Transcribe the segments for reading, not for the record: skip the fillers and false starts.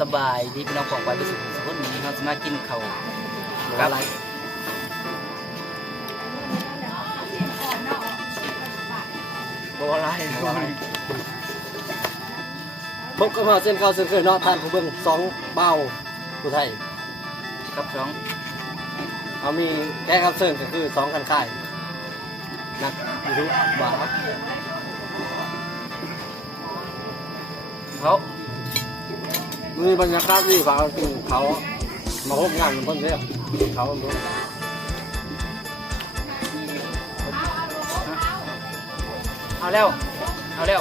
สบายดีพี่น้องของไปสุขสุขนี้เราจะมากินข้าวกับอะไรบัวลายพบกับเราเส้นเก่าเส้นเคยเนาะท่านผู้เบิ่งสองเบาผู้ไทย กับสองเอามีแค่ครับเชิญก็คือสองคันค่ายนักยูทูบบ่าวเขามีบรรยากาศดีกว่ากินเขามาพบงานเพิ่นเด้อเขาเพิ่นเอาแล้วเอาแล้ว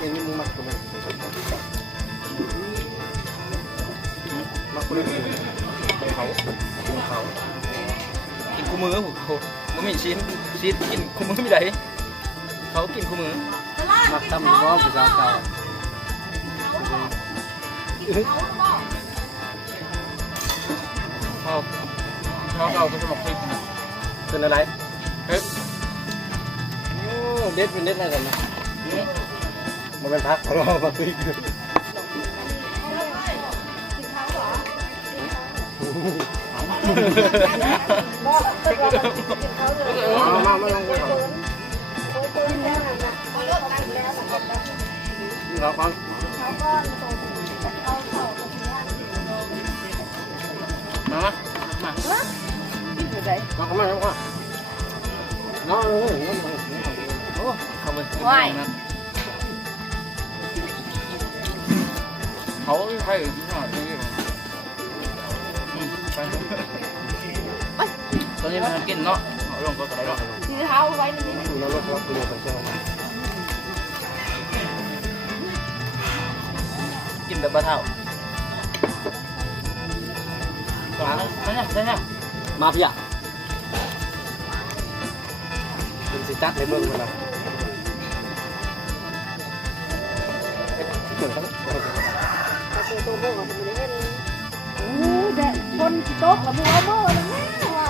เองนี่มึงมักกูมั้ยมักกูเลยเขากินคู่มือโหมันไม่ชิ้นกินคู่มือไม่ได้เขากินคู่มือมักทำว่าผู้สาวเก่าเขาเอาเขาจะบอกคลิปนะเป็นอะไรเฮ้ยโอ้เด็ดเป็นเด็ดอะไรกันนะมันเป็นพักรอพักปีกมาลังกันเราฟังมาเข้ามาน้องโอ้เขาไปเขาใครหน่อยนี่ไปตอนนี้มันกินเนาะลงก็จะได้หรอกที่เท้าไว้ในนี้เราลดเราเปลี่ยนเป็นเจ้ากินแบบบ้าเท่าใช่มาพี่อ่ะเป็นสิจัดในเมืองเราโอ้แดดบนโต๊ะกับบัวโม่เลยแม่ว่ะ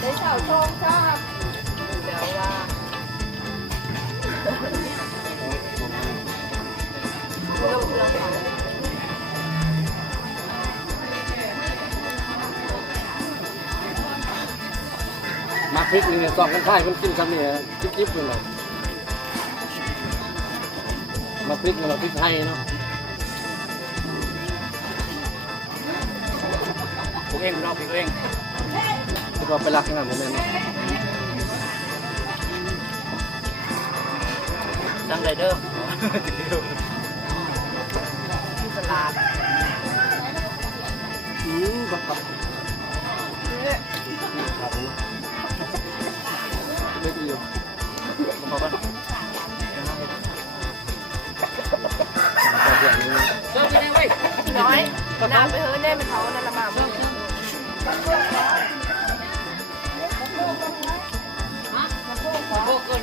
ได้สาวทองจ้าเดี๋ยวว่ามาพริกนี่เนี่ยสองกันไข่มันกินกันเนี่ยจิ๊บๆเลยมาพริกเนี่ยมาพริกไทยเนาะพวกเองเราพวกเองคือว่าไปรักงานโมเมนต์ดังไรเดอร์ที่ตลาดบักครับไม่ดีขอบคุณเจ้าเป็นยังไงน้อยน้ำไปเฮ้ยได้เป็นเขานั่นละมาเมื่อกี้พวกคน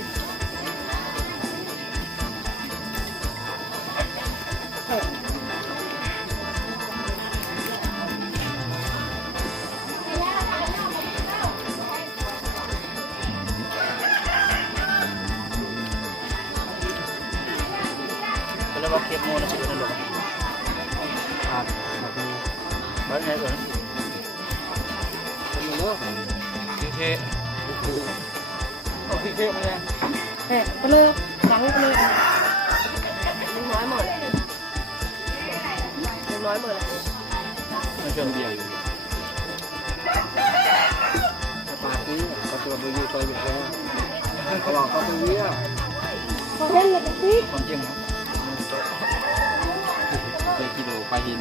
แล้วก็เก็บโมนะสิคุณหลวงครับแบบนี้บ้านไหนก่อนเป็นเนาะพีเคเอาพีเคมาเลยไปเลยสั่งไปเลยลุงน้อยหมดลุงน้อยหมดเลยมาเชิญเบียร์ปาร์ตี้เขาตัวดูอยู่ตัวอยู่แล้วเขาบอกเขาตัวเนี้ยเขาเล่นเลยสิความจริงนะเคยกินปลาหิน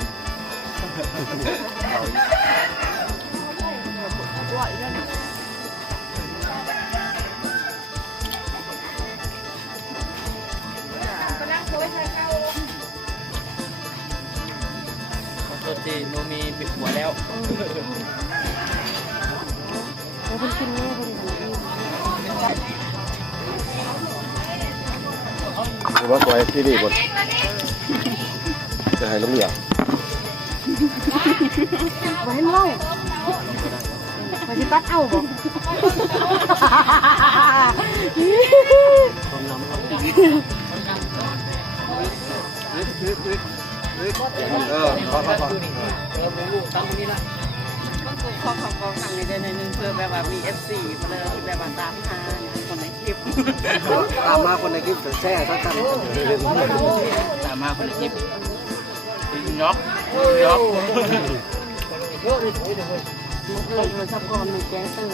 ขอโทษทีโนมีปิดหัวแล้วแล้วคุณกินเนี่ยคุณ คือว่าตัวที่นี่บนจะให้ลุงเหลี่ยม ไว้ให้เล่าไปที่ตัดเอาบ่ พอ มันกูขอของทางนี้ได้ในนึงเพื่อแบบว่ามี FC มาเลยแบบว่าตามหาคนในคลิป ตามมาคนในคลิปแช่ก็ทำ ตามมาคนละคลิปน็อกน็อก มันซับก่อนมีแก๊สเตอร์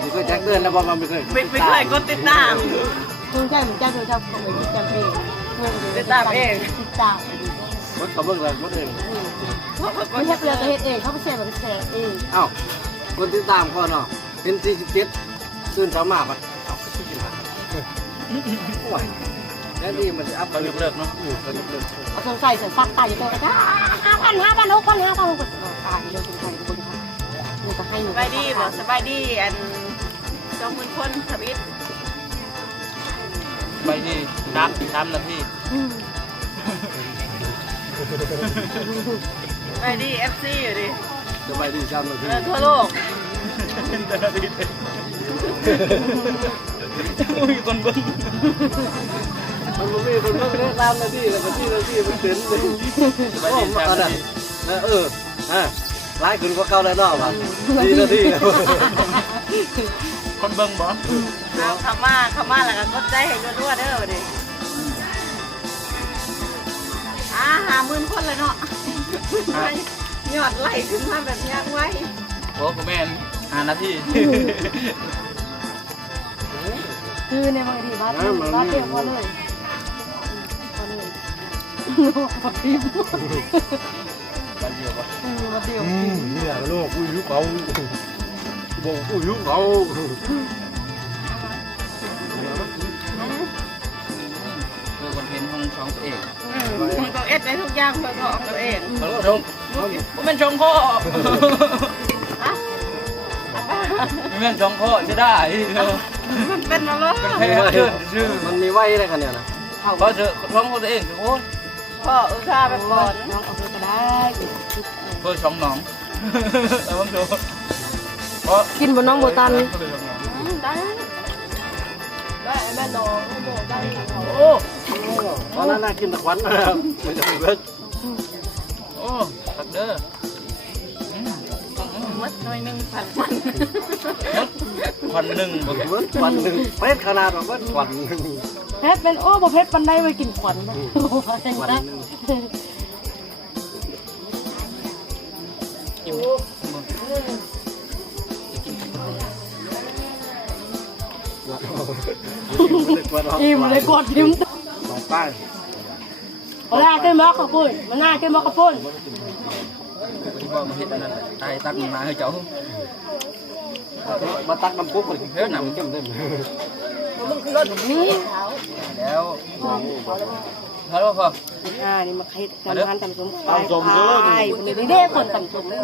มันก็แจ็คเกินแล้วบอกมันไม่เคย ไม่เคยกดติดตาม คุณแจ้งเหมือนแจ้งโดยชอบของมันจำเองติดตาม มันเขาเบิ่งแล้วมันเอง ไม่ใช่เปลือกเฮ็ดเองเขาไปแช่แบบแช่เอง อ้าวคนที่ตามก่อนเนาะเป็น47ตื่นเช้ามากอ่ะโอ้ยแล้วนี่มันจะอัพ เขายกเลิกเนาะ เอาสงสัยเสียซักตายอยู่ตัวกันจ้า5,000 6,000 6,000 5,000ตายเยอะจริงๆคนค่ะนี่ก็ให้อยู่ สบายดีบ่สบายดีอัน20,000คนทวิต ไปที่3 นาที สบายดี FC อยู่ดิ สบายดีจำเลย ทั่วโลก มีคนเบิ้ง มันไม่คนเบิ่งได้ตามนาทีแล้วนาทีมันเป็นเลย สบายดี3 นาที ไล่ขึ้นก็เก่าได้รอบอ่ะดีนาทีแล้ว คนเบิ้งบ่ เอาเข้ามาแล้วก็กดใจให้รัวๆเด้อดิ50,000คนเลยเนาะยอดไล่ขึ้นมาแบบยากไว้ โอ้ผมแม่น5 นาที คือในบางทีบ้านเดียวพอเลยพอดี วันเดียวบ่ มาเดียว เนี่ยโลกอุ้ยยุเขาบอกอุ้ยยุเขา คือคอนเทนต์ของช่องตัวเอง มึงต้องเอ็ดได้ทุกอย่างเพื่อของตัวเอง ชงผมเป็นชงพ่อไม่เป็นชงพ่อจะได้ มันเป็นมาเลย เป็นแค่ชื่อ มันมีไว้อะไรกันเนี่ยนะ เขาเจอช่องตัวเองโอ้ย พ่ออุตส่าห์แบบบอล น้องเอาไปก็ได้ เพื่อช่องน้องแต่ผมดูเพราะ กินบนน้องโบตัน ได้ได้แม่น้องได้ โอ้ ตอนนั้นน่ากินตะควันนะครับมันจะเป็นเบิร์ด โอ้ตักเด้อ มัดหน่อยนึงผัดมัน วันหนึ่งบ่ เบิร์ดวันหนึ่งเป็ดขนาดว่าเบิร์ดวันหนึ่ง เพชรเป็นโอ้บ่เพชรปันได้ไปกินขวัญนะ วันหนึ่ง อิ่ม อิ่มเลยกดยิ้ม สองป้าย เอาล่ะขึ้นมาขอบคุณมันน่าขึ้นมาขอบคุณ ที่ว่ามาเฮ็ดอันนั้นตายตักมาให้เจ้า มาตักน้ำปุ๊บเลยเฮ้ยหนังเข้มเต็ม นี่ แล้วฮัลโหลพ่อ นี่มาคิดกันทานตำส้มตำส้มเลยนี่เด้คนตำส้มเลย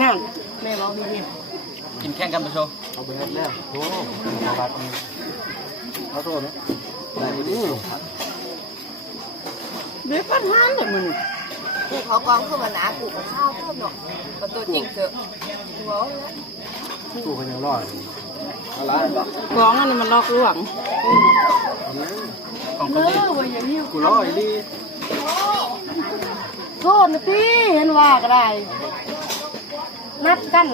นั่นแม่บอกดี กินแข่งกันไปโชว์ เอาไปให้แล้วโอ้บาทเอาตัวนี้ได้ดี เด็กปัญหาเลยมึง กูเขากองเข้ามาหนากูกับข้าวเข้าหนอกมาตัวจริงเถอะหัวแล้ว ตู้เขายังรอดอะไร กองอันนี้มันลอกลวง ของ เอ คนที่ อว่าอย่างนี้ กูรออีดี โทษนะพี่เห็นว่าก็ได้นัดกัน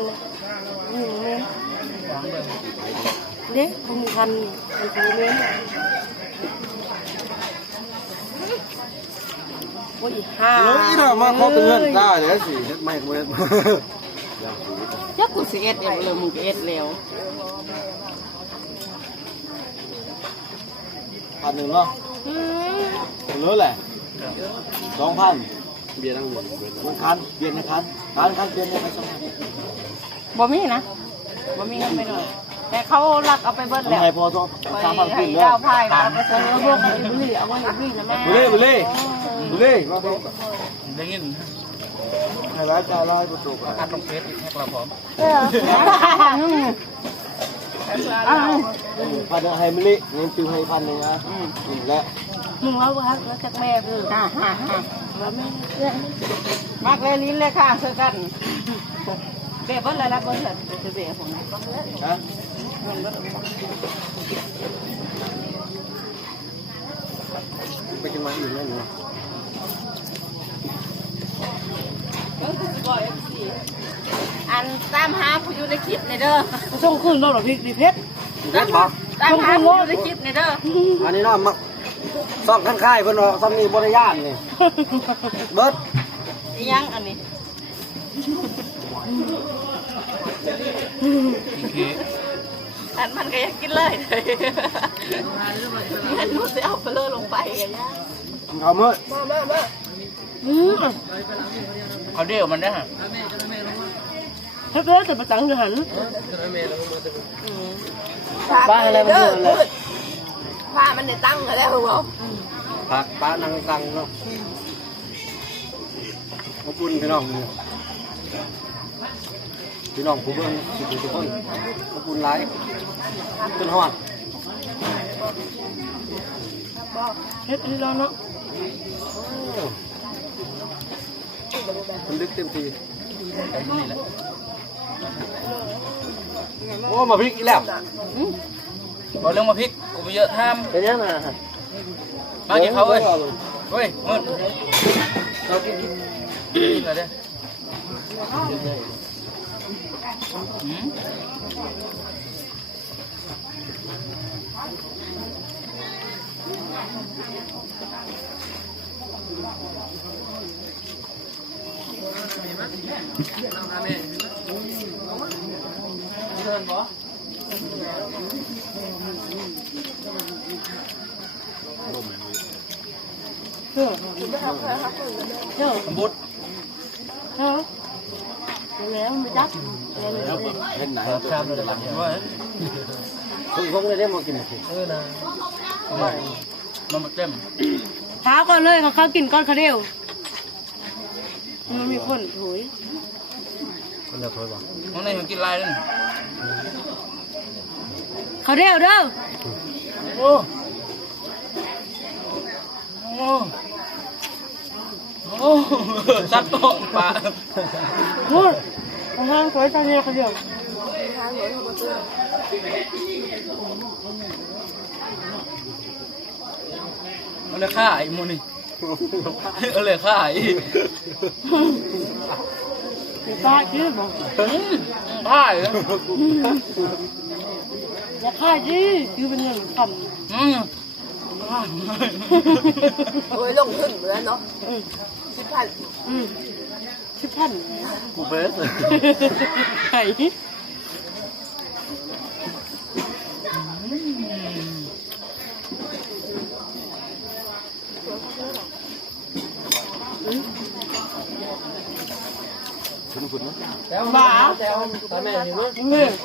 เด็กคงทันมันคือเลี้ยงโอ้ยฮ่า แล้วอีน่ะมาเขาเตือนได้เลยสิเฮ็ดไม่เว้น ยักกูสิเอ็ดเองเลยมึงก็เอ็ดแล้ว 1,000เนาะรู้แหละ2,000เบียร์ทั้งหมดมันคันเบียร์ในคันเบียร์ในคัน2,000 บ่มีนะบ่มีเงินไปหน่อยแต่เขารักเอาไปเบิ้ลแล้ว ทำไมพอต้อง ไป 3,000 ให้ ขึ้นแล้ ดาว วพายมาเอาไป เอ เสน อ อ พวกบุหรี่เอาไว้ในบุหรี่นะแม่ บุเล่มาพอ ได้ยิน ให้ร้ายจ่ายร้ายประตู อัดลงเฟซอีกแท็กเราพร้อม เออ พันให้มิลิเงินติวให้พันหนึ่งนะและ มึงว่าว่าจากแม่คือว่าแม่เนี่ย มากเลยลิ้นเลยค่ะเจอกันเบ็บเบิ้ลเลยละเบิ้ลเลยจะเบ็บผม ฮะไปกินมาอีกแล้วหนู อันตามหาผู้อยู่ในคลิปในเด้อ ส่งขึ้นรถหรอพี่ดีเพชร เด็ดบอก ตามหาผู้อยู่ในคลิปในเด้อ อันนี้เนาะมาซ่องค่ายเพิ่นว่าซ่องนี้บริยานนี่เบิด ยังอันนี้ อันมันก็ยังกินเลยมันรู้สึกเอาไปเลยลงไปกันย่า เขาเมื่อ เขาเดียวมันได้ฮะ ถ้าเกิดจะประจังจะหัน ป้าอะไรมันเยอะเลยป้ามันได้ตั้งแล้วเหรอ ผักปลานังตังเนาะขอบคุณพี่น้องพี่น้องผู้เบิ่งทุกคนขอบคุณหลายจนฮอด เพชรนี่รอเนาะ มันลึกเต็มที ไอ้นี่แหละ โอ้มาพริกอีกแล้ว บอกเรื่องมาพริกกูไปเยอะท เป็นยังไง ำมากินเขาเว้ยเฮ้ยมืดกินอะไรเด้อหืม เฮ้ย บุตร เฮ้ยแล้วไม่จับแล้ว เห็นไหน ชามเลยหลังด้วย คุณคงได้มากินสิ มันมาเต็ม เช้าก่อนเลยเขากินก้อนเขาเดียวมันมีคนโถย คนเดียวเคยบอก มันในมันกินลายเลย เขาเดียวเด้อ โอ้โอ้โอ้สัตว์โตปลา พูดทางสวยตาเนี่ยเขาเดียว มันเลยฆ่าไอ้โมนี่เลยฆ่าไอ้ ตาชื่อบอก ฆ่าเหรอ อย่าฆ่าจีคือเป็นเรื่องข โอ้ยลงขึ้นเหมือนเนาะ10,000 10,000 กูเบส ไข่บ้า ตาแม่เห็นไหม เนี่ย